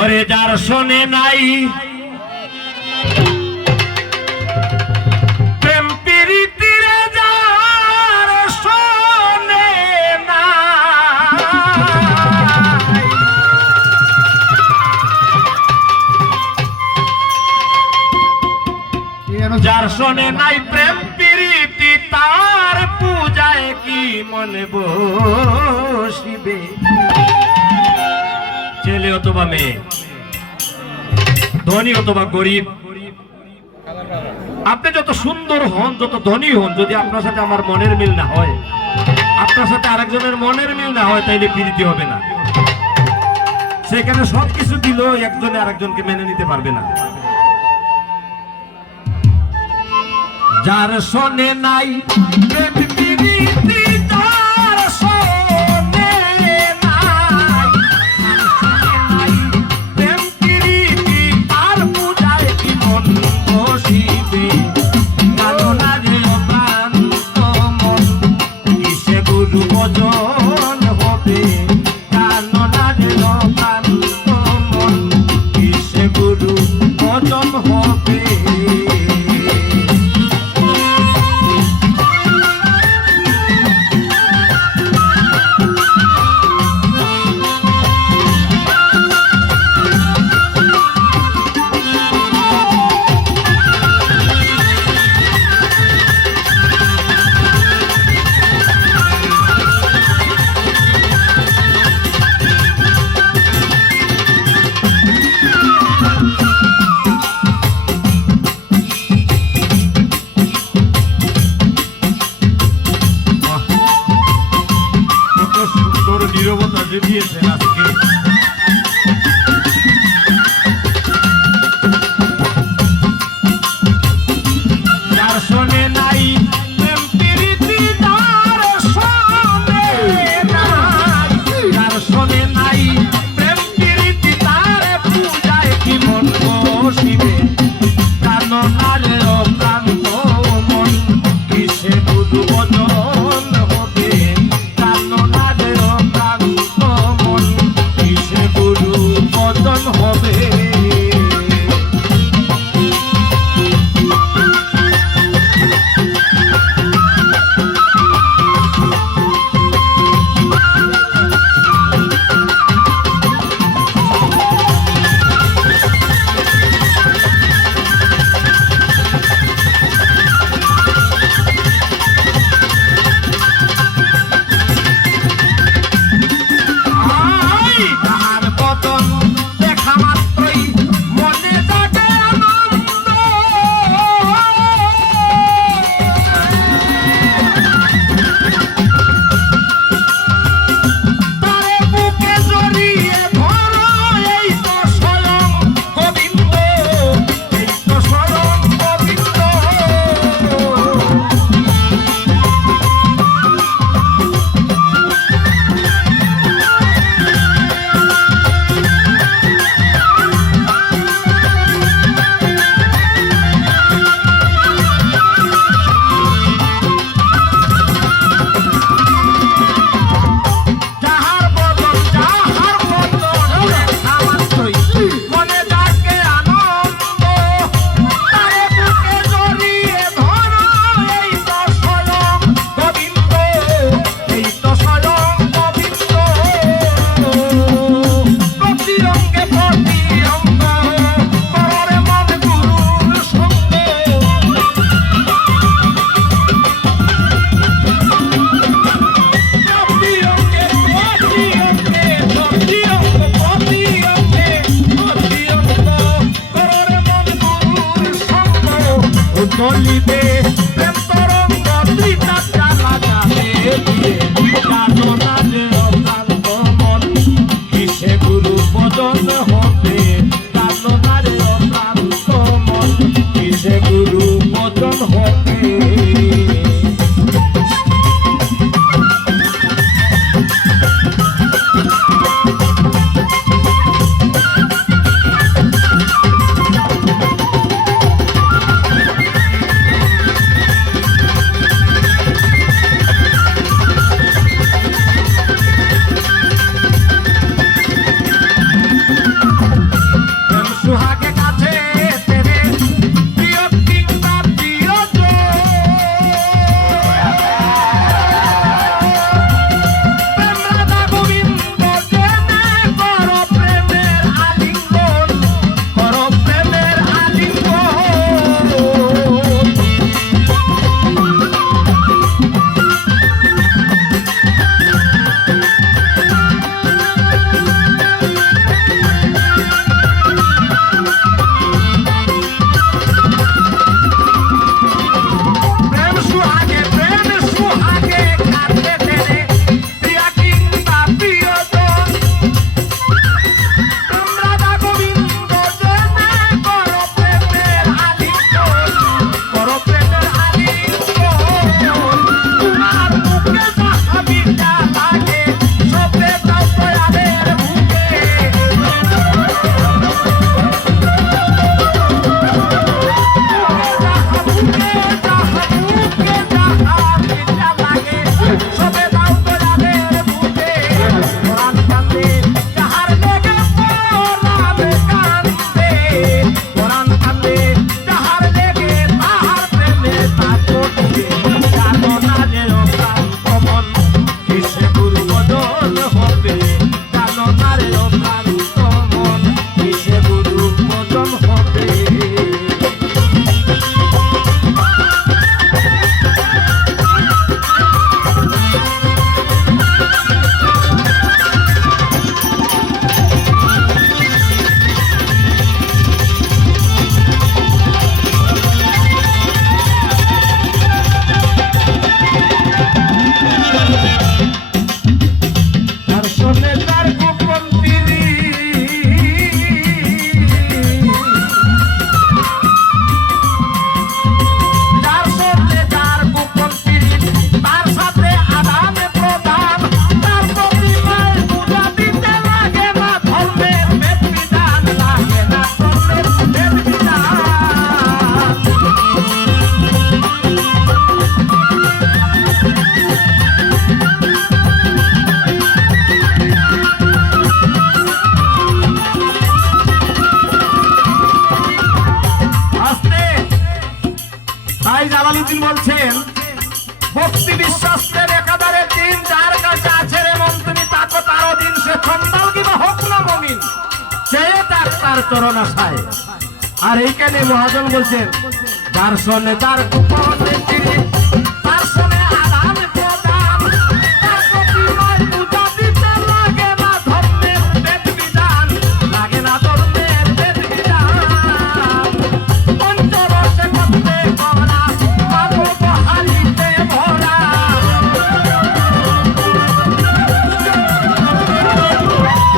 ওরে যার শোনে নাই প্রেম প্রীতির, যার শোনে নাই, যার শোনে নাই প্রেম প্রীতি, তার পূজায় কি মনে বসিবে? ছেলে অথবা মেয়ে, ধনী অথবা গরিব, আপনি যত সুন্দর হন, যত ধনী হন, যদি আপনার সাথে আমার মনের মিল না হয়, আপনার সাথে আরেকজনের মনের মিল না হয়, তাইলে প্রীতি হবে না। সেখানে সবকিছু দিল, একজনে আরেকজনকে মেনে নিতে পারবে না। যার শোনে নাই প্রেম প্রীতি, যার শোনে নাই, প্রেম প্রীতি, তার পূজায় কি মন বসিবে? জানো না যে অক্লান্ত মন কিসে গুরু ভজন হবে? জানো না যে অক্লান্ত মন কিসে গুরু ভজন হবে? নীরবতা জুগিয়েছেন আজকে। যার শোনে নাই প্রেম প্রীতি, যার শোনে নাই, যার শোনে নাই প্রেম প্রীতি, তার পূজায় কি মন বসিবে? জানো না রে অক্লান্ত মন কিসে গুরু ভজন হবে? জানো না রে অক্লান্ত মন কিসে গুরু ভজন হবে? ভক্তি বিশ্বাস প্রেম একাধারে দিন যার কাছে আছে রে মন তুমি তাকে তারও দিন সে চন্দাল কিংবা হোক না মমিন চেয়ে তার তার চরণ আশায়। আর এইখানে মহাজন বলছেন যার সনে যার কুপনে তিনি তার সনে আরাম প্রদান তার প্রতিমায় পূজা দিতে লাগে না ধর্মের বেদ বিধান লাগে না ধর্মের বেদ বিধান পঞ্চরসে করতে করা মাধব হারিতে ভরা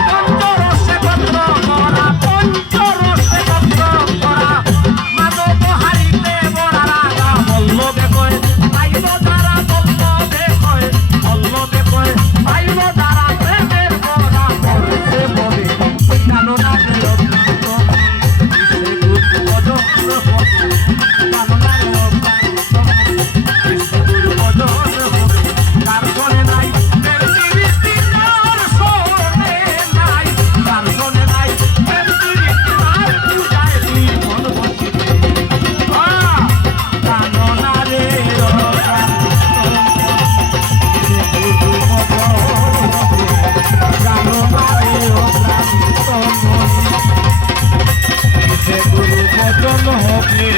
পঞ্চরসে করতে করা পঞ্চরসে করতে করা মাধব হারিতে ভরা রাগা বল্লভে কয় পাইব যারা বল্লভে কয় বল্লভে কয় পাইব যারা প্রেমের ভরা করতে বলে জানো না যে অত্যন্ত সে গুরু ভজন হবে জানো না যে অত্যন্ত সে গুরু ভজন হবে তার শোনে নাই প্রেম প্রীতি তার শোনে নাই তার শোনে নাই প্রেম প্রীতি তার পূজায় দুই মন বসিবে জানো না রে জানো না রে সে গুরু ভজন হবে